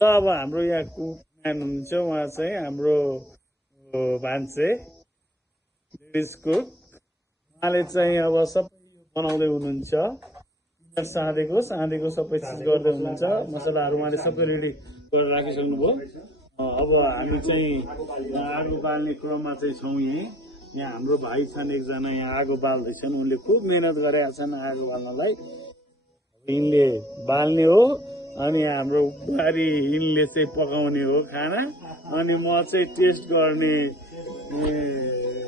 अब हाम्रो यहाँ कुकम्यान हुनुहुन्छ उहाँ चाहिँ हाम्रो भान्से लेडिज कुक उहाँले चाहिँ अब सबै बनाउँदै हुनुहुन्छ साँधेको सबै चिज गर्दै हुनुहुन्छ मसलाहरू उहाँले सबै रेडी गरेर राखिसक्नुभयो अब हामी चाहिँ यहाँ आगो बाल्ने क्रममा चाहिँ छौँ यहाँ हाम्रो भाइ छन् एकजना यहाँ आगो बाल्दैछन् उनले खुब मेहनत गरेका छन् आगो बाल्नलाई यिनले बाल्ने हो अनि हाम्रो बुहारी यिनले चाहिँ पकाउने हो खाना अनि म चाहिँ टेस्ट गर्ने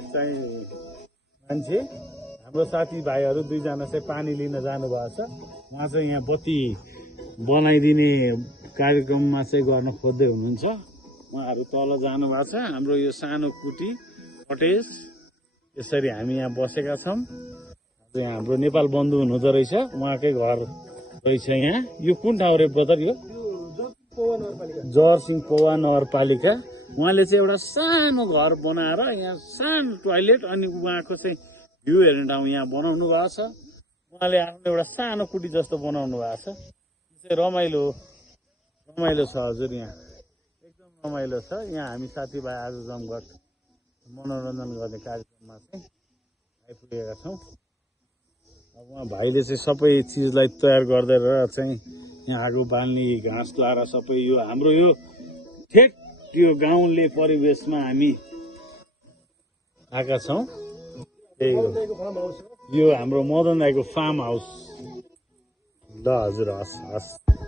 चाहिँ मान्छे हाम्रो साथीभाइहरू दुईजना चाहिँ पानी लिन जानुभएको छ उहाँ चाहिँ यहाँ बत्ती बनाइदिने कार्यक्रममा चाहिँ गर्न खोज्दै हुनुहुन्छ उहाँहरू तल जानुभएको छ हाम्रो यो सानो कुटी कटेज यसरी हामी यहाँ बसेका छौँ यहाँ हाम्रो नेपाल बन्धु हुनुहुँदो रहेछ उहाँकै घर रहेछ यहाँ यो कुन ठाउँ रे ब्रदर यो जरसिंह पौवा नगरपालिका उहाँले चाहिँ एउटा सानो घर बनाएर यहाँ सानो टोयलेट अनि उहाँको चाहिँ भ्यू हेर्ने ठाउँ यहाँ बनाउनु भएको छ उहाँले आफ्नो एउटा सानो कुटी जस्तो बनाउनु भएको छ यो चाहिँ रमाइलो छ हजुर यहाँ एकदम रमाइलो छ यहाँ हामी साथीभाइ आज जमघट मनोरञ्जन गर्ने कार्यक्रममा चाहिँ आइपुगेका छौँ अब उहाँ भाइले चाहिँ सबै चिजलाई तयार गर्दै चाहिँ यहाँ आगो बाल्ने घाँस लाएर सबै यो हाम्रो यो ठेट यो गाउँले परिवेशमा हामी आएका छौँ त्यही हो यो हाम्रो मदन दाईको फार्म हाउस ल हजुर हस् हस्